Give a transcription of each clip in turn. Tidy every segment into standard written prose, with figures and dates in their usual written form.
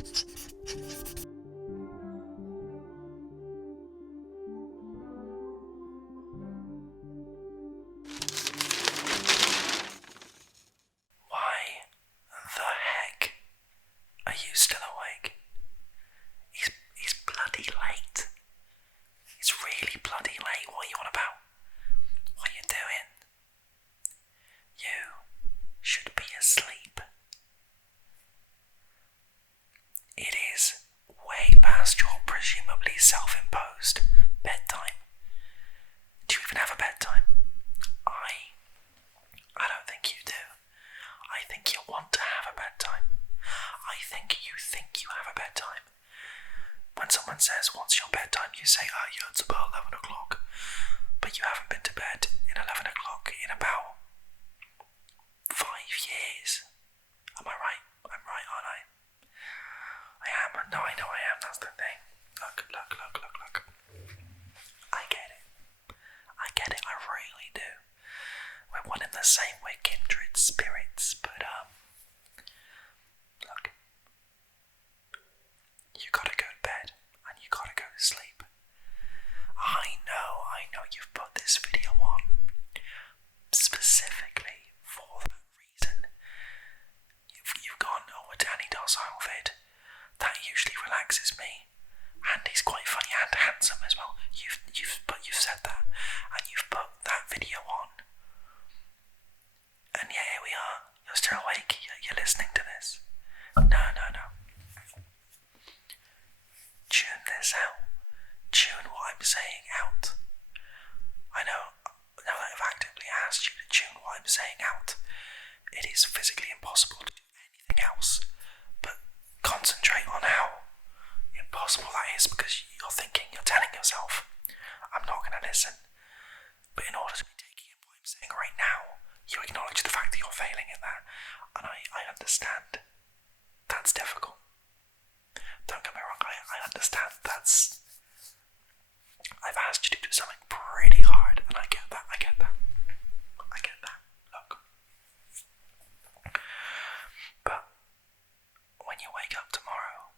Why the heck are you still awake? He's bloody late. It's really bloody late. What are you on about? What are you doing? You should be asleep. It is way past your presumably self-imposed bedtime. Do you even have a bedtime? I don't think you do. I think you want to have a bedtime. I think you have a bedtime. When someone says, what's your bedtime? You say, yeah, it's about 11 o'clock. But you haven't been to bed in 11 o'clock in about 5 years. Am I right? I'm right, aren't I? I am. No, I know I am. That's the thing. Look. I get it. I really do. We're one and the same. We're kindred spirits. But, look. You gotta go to bed. And you gotta go to sleep. I know you've put this video on specifically for that reason. You've gone, a Danny Docile vid. That usually relaxes me. And he's quite funny and handsome as well. You've said that. And you've put that video on. And yeah, here we are. You're still awake. You're listening to this. No. Tune this out. Tune what I'm saying out. I know, now that I've actively asked you to tune what I'm saying out, it is physically impossible to do anything else but concentrate on how impossible that is, because you're telling yourself, I'm not going to listen. But in order to be taking in what I'm saying right now, you acknowledge the fact that you're failing in that, and I understand. That's difficult. Don't get me wrong, I understand I've asked you to do something pretty hard, and I get that. Look. But when you wake up tomorrow,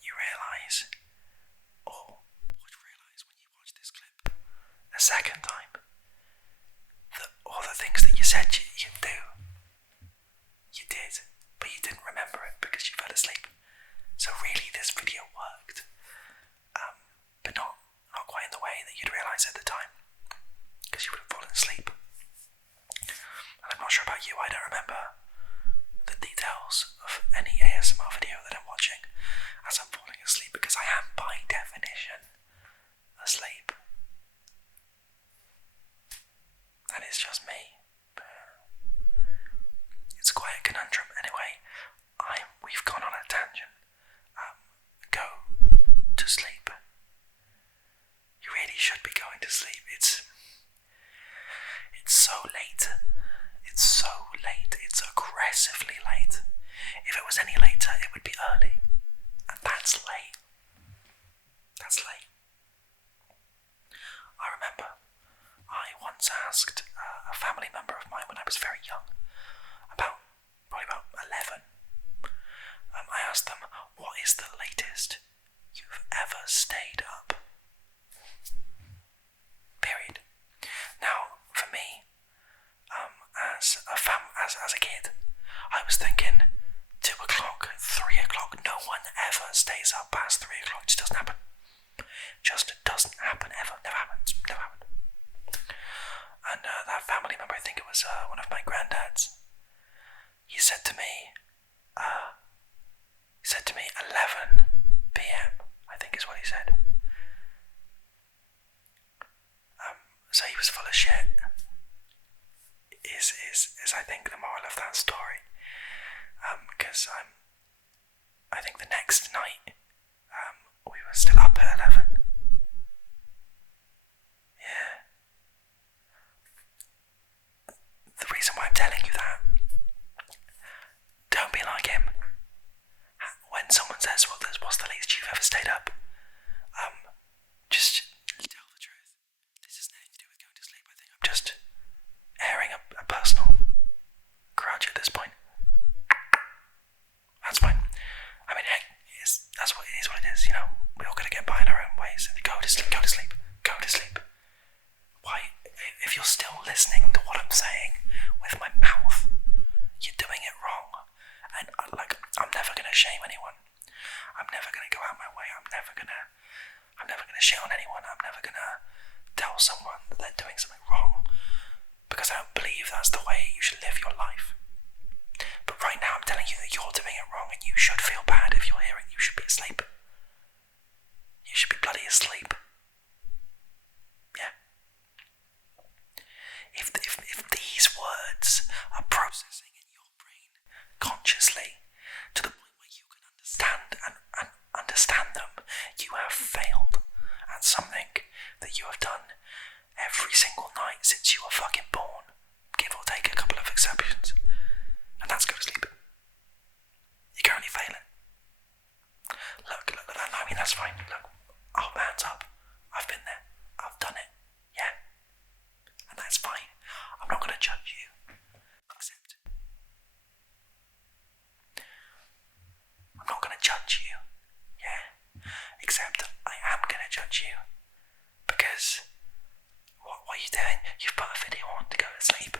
you realise, or would realise when you watch this clip a second time, that all the things that you said you'd do, you did, but you didn't remember it because you fell asleep. So really this video worked, but not quite in the way that you'd realise at the time, because you would have fallen asleep. And I'm not sure about you, I don't remember the details of any ASMR video that I'm watching as I'm falling asleep, because I am by definition asleep. And it's just me. It's quite a conundrum. Anyway, we've gone on a tangent. Go to sleep. You really should be going to sleep. It's so late. It's aggressively late. If it was any later, it would be early. And that's late. I remember I once asked a family member of mine when I was very young, probably about 11. I asked them, what is the latest you've ever stayed up? Period. Now, for me, as a kid, I was thinking 2 o'clock, 3 o'clock. No one ever stays up past 3 o'clock. It just doesn't happen. Ever. Never happened. And that family member, I think it was one of my granddads, he said to me 11 p.m. I think is what he said. So he was full of shit. Is I think the moral of that story. Because I think the next night we were still up at 11. Yeah. The reason why I'm telling you that, don't be like him. When someone says, what's the latest you've ever stayed up? Just tell the truth. This has nothing to do with going to sleep. I think I'm just airing a personal grudge at this point. That's fine. eyes. Go to sleep, go to sleep, go to sleep. Why, if you're still listening to what I'm saying with my mouth, you're doing it wrong. And I'm never gonna shame anyone. I'm never gonna go out my way. I'm never gonna shit on anyone. I'm never gonna tell someone that they're doing something wrong, because I don't believe that's the way you should live your life. But right now I'm telling you that you're doing it wrong, and you should feel bad if you're hearing. You should be asleep. You should be bloody asleep. Yeah. If these words are processing in your brain consciously to the point where you can understand them, you have failed at something that you have done every single night since you were fucking born, give or take a couple of exceptions, and that's go to sleep. You're currently failing. Look, I mean, that's fine. Look, I'll hold my hands up. I've been there. I've done it. Yeah. And that's fine. I'm not going to judge you. Except I'm not going to judge you. Yeah. Except I am going to judge you. Because what are you doing? You've put a video on to go to sleep,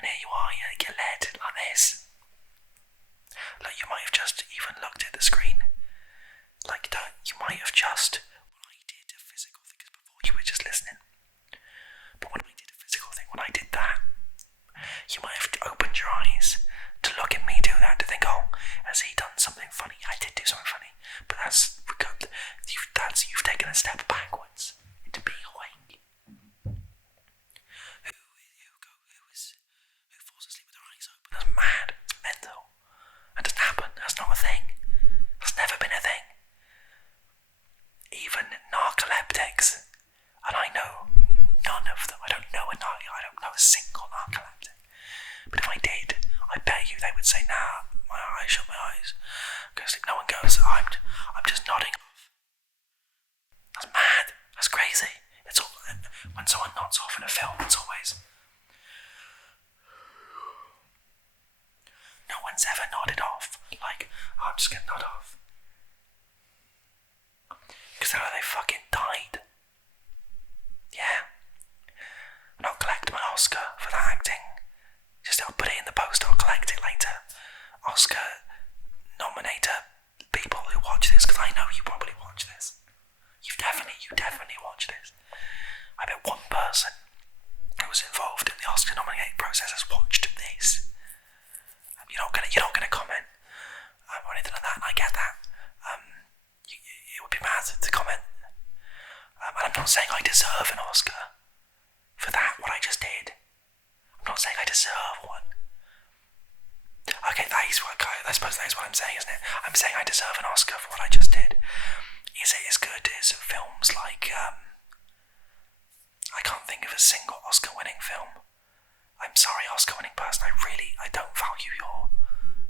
and here you are, you're led like this. Look, you might have just even looked at the screen. You might have just, when I did a physical thing, because before you were just listening, but when I did a physical thing, when I did that, you might have opened your eyes to look at me do that, to think, oh, has he done something funny? I did do something funny, but you've taken a step backwards into being awake. Who falls asleep with their eyes open? That's mad. It's mental. That doesn't happen. That's not a thing. That's never been a thing. Even narcoleptics, and I know none of them. I don't know a single narcoleptic. But if I did, I bet you they would say, nah, my eyes, shut my eyes. Go to sleep. No one goes, I'm just nodding off. That's mad. That's crazy. It's all, when someone nods off in a film, it's always, no one's ever nodded off. Like, oh, I'm just gonna nod off. Because they fucking died. Yeah. I'll collect my Oscar for that acting. Just I'll put it in the post, I'll collect it later. Oscar nominator people who watch this, because I know you probably watch this. You definitely watch this. I bet one person who was involved in the Oscar nominating process has watched this. You're not gonna comment or anything like that, and I get that. It would be mad to comment. And I'm not saying I deserve an Oscar for that, what I just did. I'm not saying I deserve one. Okay, I suppose that is what I'm saying, isn't it? I'm saying I deserve an Oscar for what I just did. Is it as good as films like, I can't think of a single Oscar-winning film. I'm sorry, Oscar-winning person, I don't value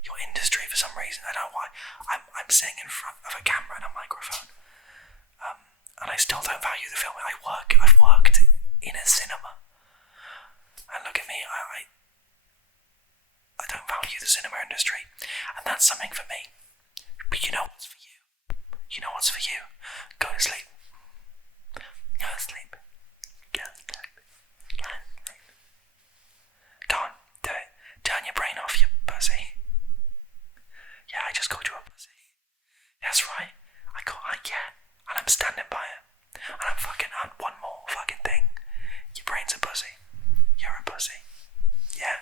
your industry for some reason. I don't know why. I'm sitting in front of a camera and a microphone, and I still don't value the film. I've worked in a cinema, and look at me, I don't value the cinema industry, and that's something for me. But you know what's for you? You know what's for you? Go to sleep. Go to sleep. Go to sleep. Go to sleep. Go on, do it. Turn your brain off, you pussy. Yeah, I just called you a pussy. That's right. Yeah. And I'm standing by it. And I'm one more fucking thing. Your brain's a pussy. You're a pussy. Yeah.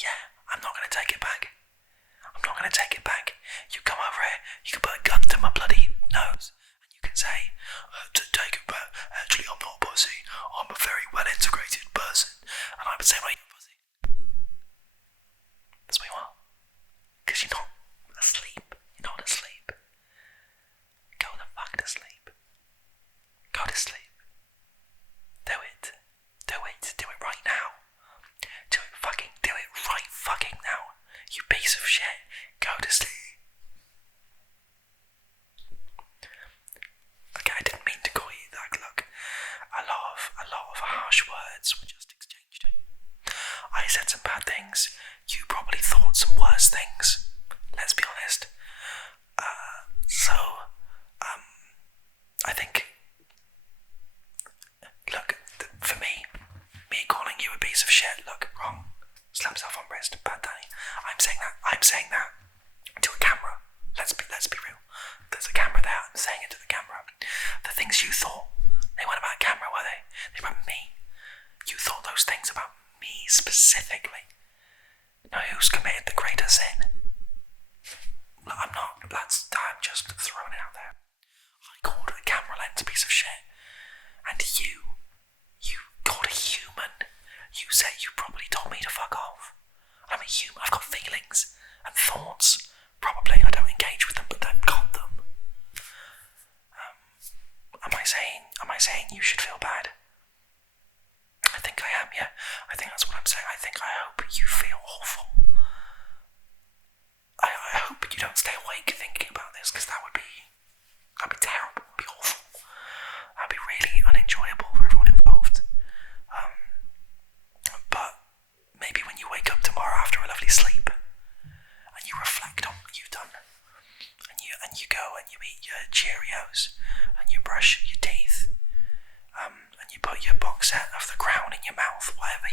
Yeah, I'm not gonna take it back. I'm not gonna take it back. You come over here, you can put a gun to my bloody nose, and you can say, to take it back, actually I'm not a pussy, I'm a very well integrated person. And I would say, well, you're a pussy. That's what you are. Because you're not asleep. You're not asleep. Go the fuck to sleep. Go to sleep. Do it. Do it. Do it right now. Do it right fucking now. You piece of shit. Go to sleep. Okay, I didn't mean to call you that. Look, a lot of I'm saying that to a camera. Let's be real. There's a camera there. I'm saying it to the camera. The things you thought, they weren't about camera, were they? They were about me. You thought those things about me specifically. Now, who's committed the greater sin? I'm not. I'm just throwing it out there. I called a camera lens a piece of shit, and you called a human. You said you probably told me to fuck off. I'm a human. I've got feelings and thoughts. Probably I don't engage with them, but I've got them. Am I saying you should feel bad? I think I am. Yeah. I think that's what I'm saying. I hope you feel awful. I hope you don't stay awake thinking about this, because that'd be terrible. It'd be awful. That'd be really unenjoyable for everyone involved. But maybe when you wake up tomorrow after a lovely sleep, and you reflect on what you've done, and you go and you eat your Cheerios, and you brush your teeth, and you put your box set of The Crown in your mouth, whatever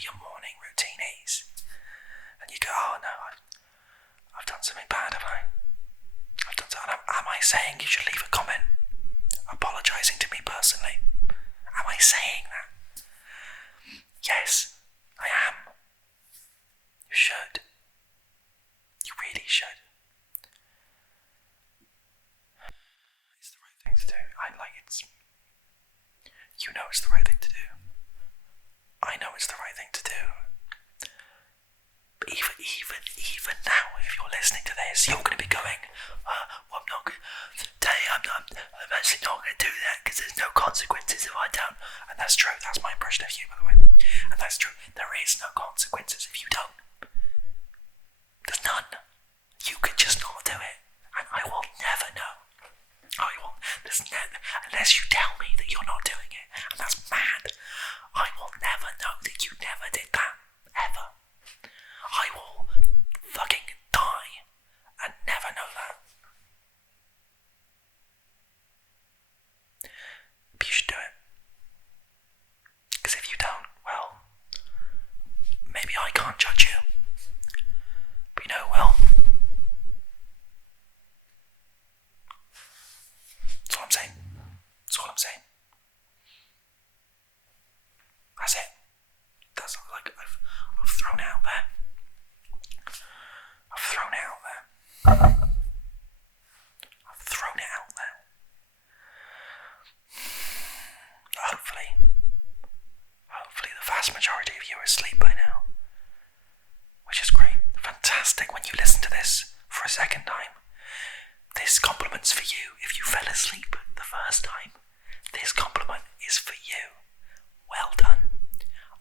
your morning routine is, and you go, oh no, I've done something bad, have I? I've done something. Am I saying you should leave a comment apologising to me personally? Am I saying that? Yes, I am. You should. You really should. It's the right thing to do. You know it's the right thing to do. I know it's the right thing to do. But even now, if you're listening to this, you're going to be going, well, I'm not going to, I'm actually not going to do that because there's no consequences if I don't. And that's true. That's my impression of you, by the way. And that's true. There is no consequences if you don't. There's none. You could just not do it. And I will never know. Unless you tell me that you're not doing it. And that's mad. I will never know that you never did that. Ever. I will fucking die and never know that. But you should do it. Because if you don't, well, maybe I can't judge you. But you know, well, that's all I'm saying. That's all I'm saying. That's it. That's like I've thrown it out there. I've thrown it out there. I've thrown it out there. Hopefully the vast majority of you are asleep by now. Which is great. Fantastic when you listen to this for a second time. This compliment's for you if you fell asleep the first time. This compliment is for you. Well done.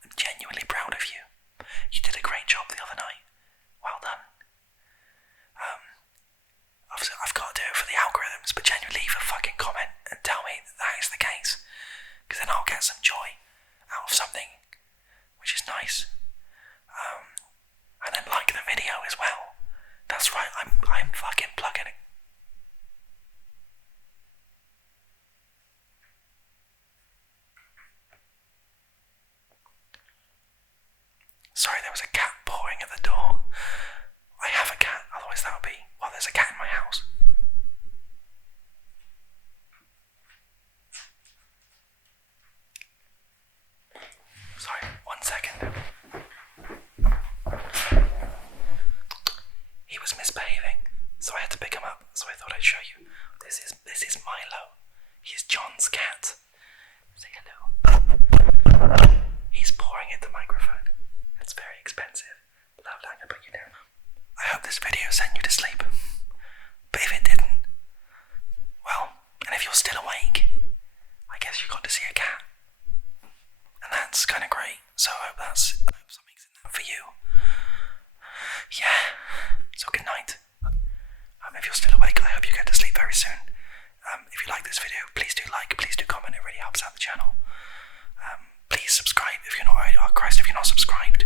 I'm genuinely proud of you. You did a great job the other night. Well done. I've got to do it for the algorithms, but genuinely leave a fucking comment and tell me that is the case. Because then I'll get some joy out of something, which is nice. And then like the video as well. That's right, I'm fucking plugging it. Sorry, there was a cat pawing at the door. I have a cat, otherwise that would be, well, there's a cat in my house. Sorry, 1 second. He was misbehaving, so I had to pick him up, so I thought I'd show you. This is Milo. He's John's cat. Say hello. He's pawing at the microphone. It's very expensive. Love that, I'm gonna put you down. I hope this video sent you to sleep. But if it didn't, well, and if you're still awake, I guess you got to see a cat. And that's kind of great. So I hope something's in that for you. Yeah. So good night. If you're still awake, I hope you get to sleep very soon. If you like this video, please do like, please do comment. It really helps out the channel. Please subscribe if you're not already. Oh Christ, if you're not subscribed.